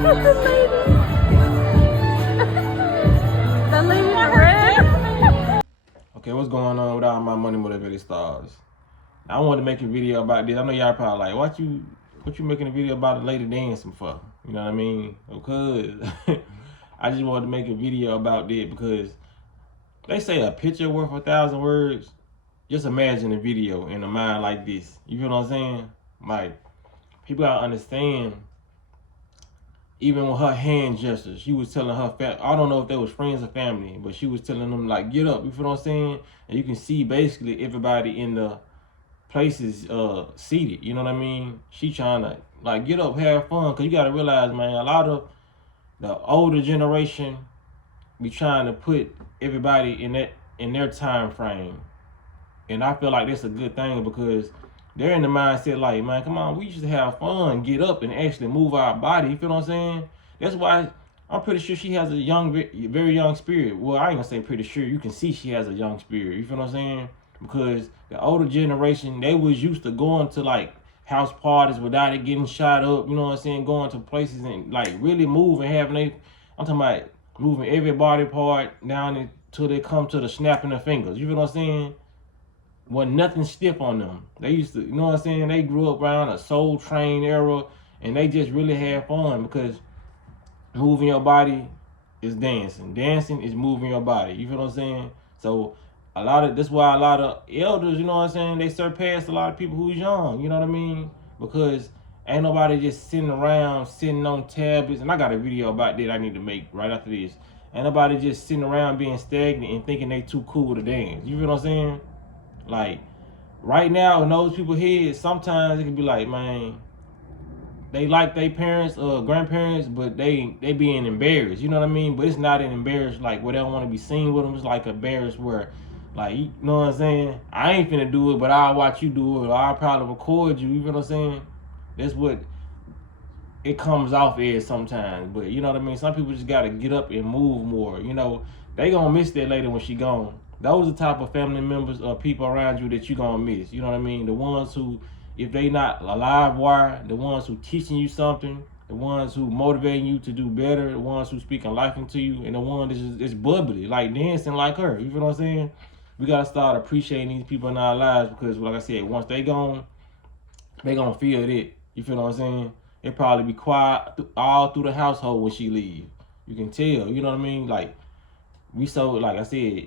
The lady in red. Okay, what's going on with all my money motivated stars? I wanted to make a video about this. I know y'all probably like, what you making a video about a lady dancing for? You know what I mean? Because I just wanted to make a video about that because they say a picture worth 1,000 words. Just imagine a video in a mind like this. You feel what I'm saying? Like, people gotta understand. Even with her hand gestures, she was telling her I don't know if they was friends or family, but she was telling them like, get up. You feel what I'm saying? And you can see basically everybody in the places seated. You know what I mean? She trying to like get up, have fun. Cause you gotta realize, man, a lot of the older generation be trying to put everybody in their time frame. And I feel like that's a good thing because they're in the mindset like, man, come on, we used to have fun, get up and actually move our body. You feel what I'm saying? That's why I'm pretty sure she has a young, very young spirit. Well, I ain't gonna say pretty sure. You can see she has a young spirit. You feel what I'm saying? Because the older generation, they was used to going to like house parties without it getting shot up. You know what I'm saying? Going to places and like really moving, I'm talking about moving every body part down until they come to the snapping of fingers. You feel what I'm saying? Wasn't nothing stiff on them. They used to, you know what I'm saying? They grew up around a Soul Train era and they just really had fun because moving your body is dancing. Dancing is moving your body. You feel what I'm saying? So that's why a lot of elders, you know what I'm saying, they surpass a lot of people who's young, you know what I mean? Because ain't nobody just sitting around, sitting on tablets. And I got a video about that I need to make right after this. Ain't nobody just sitting around being stagnant and thinking they too cool to dance. You feel what I'm saying? Like, right now in those people's heads, sometimes it can be like, man, they like their parents or grandparents, but they being embarrassed. You know what I mean? But it's not an embarrassed like where they don't want to be seen with them. It's like embarrassed where, like, you know what I'm saying? I ain't finna do it, but I'll watch you do it, or I'll probably record you. You feel what I'm saying? That's what it comes off as sometimes. But you know what I mean? Some people just gotta get up and move more. You know, they gonna miss that lady when she gone. Those are the type of family members or people around you that you gonna miss. You know what I mean? The ones who, if they not a live wire, the ones who teaching you something, the ones who motivating you to do better, the ones who speaking life into you, and the one that's bubbly, like dancing like her. You feel what I'm saying? We gotta start appreciating these people in our lives because, like I said, once they gone, they gonna feel it. You feel what I'm saying? It probably be quiet all through the household when she leave. You can tell. You know what I mean? Like like I said,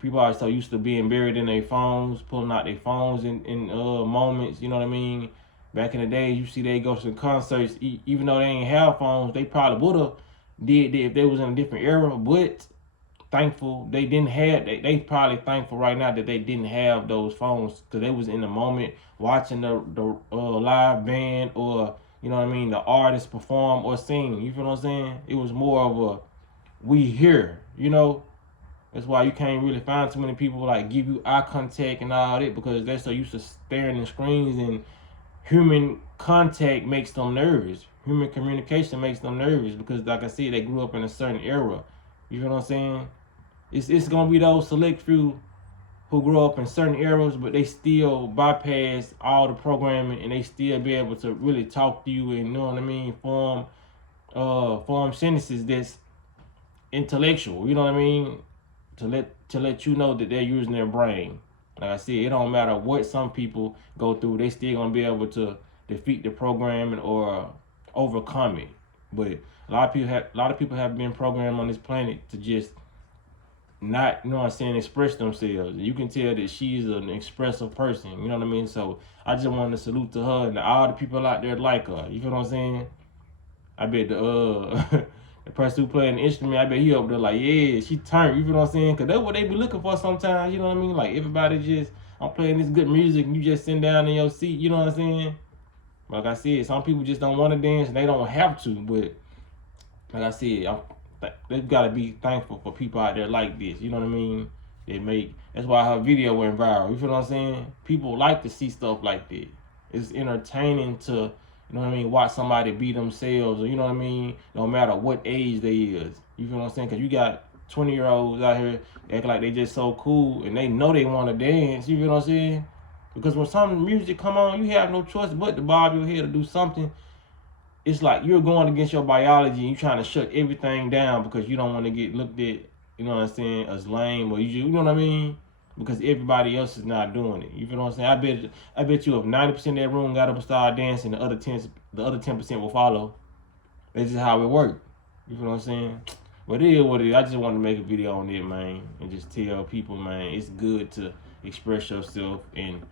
people are so used to being buried in their phones, pulling out their phones in moments, you know what I mean? Back in the day, you see they go to concerts, even though they ain't have phones, they probably would have did if they was in a different era, but thankful they didn't have, they probably thankful right now that they didn't have those phones because they was in the moment watching the live band or, you know what I mean, the artist perform or sing, you feel what I'm saying? It was more of a, we here, you know? That's why you can't really find too many people like give you eye contact and all that because they're so used to staring at screens, and human contact makes them nervous. Human communication makes them nervous because, like I said, they grew up in a certain era. You feel what I'm saying? It's gonna be those select few who grew up in certain eras, but they still bypass all the programming and they still be able to really talk to you and, you know what I mean, form sentences that's intellectual. You know what I mean? To let you know that they're using their brain. Like I said, it don't matter what some people go through, they still gonna be able to defeat the programming or overcome it. But a lot of people have been programmed on this planet to just not, you know what I'm saying, express themselves. You can tell that she's an expressive person, you know what I mean? So I just wanted to salute to her and all the people out there like her. You feel what I'm saying? I bet the the person who playing the instrument, I bet he up there like, yeah, she turned. You feel what I'm saying? Because that's what they be looking for sometimes. You know what I mean? Like, everybody just, I'm playing this good music and you just sitting down in your seat. You know what I'm saying? Like I said, some people just don't want to dance and they don't have to. But like I said, they've got to be thankful for people out there like this. You know what I mean? That's why her video went viral. You feel what I'm saying? People like to see stuff like that. It's entertaining to, you know what I mean, watch somebody be themselves, or, you know what I mean, no matter what age they is. You feel what I'm saying? Because you got 20-year-olds out here act like they just so cool and they know they want to dance. You feel what I'm saying? Because when some music come on, you have no choice but to bob your head or do something. it's like you're going against your biology and you're trying to shut everything down because you don't want to get looked at, you know what I'm saying, as lame, or you know what I mean? Because everybody else is not doing it. You feel what I'm saying? I bet you if 90% of that room got up and started dancing, the other 10% will follow. That's just how it works. You feel what I'm saying? But it is what it is. I just want to make a video on it, man, and just tell people, man, it's good to express yourself, and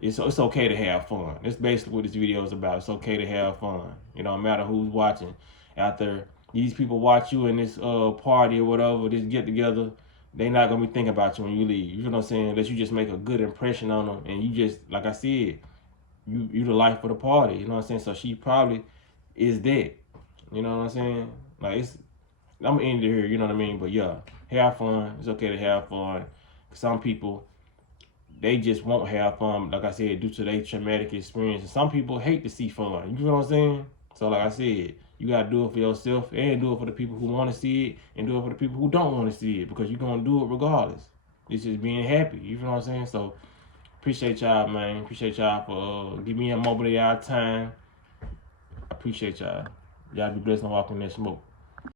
it's okay to have fun. That's basically what this video is about. It's okay to have fun. You know, no matter who's watching. After these people watch you in this party or whatever, this get together, they not gonna be thinking about you when you leave. You know what I'm saying? Unless you just make a good impression on them, and you just, like I said, you the life of the party. You know what I'm saying? So she probably is that. You know what I'm saying? Like, I'm gonna end it here, you know what I mean? But yeah, have fun. It's okay to have fun. Some people, they just won't have fun, like I said, due to their traumatic experience. And some people hate to see fun. You know what I'm saying? So like I said, you gotta do it for yourself and do it for the people who want to see it, and do it for the people who don't want to see it, because you're gonna do it regardless. It's just being happy. You know what I'm saying? So appreciate y'all, man. Appreciate y'all for giving me a moment of y'all time. I appreciate y'all. Y'all be blessed and walk in that smoke.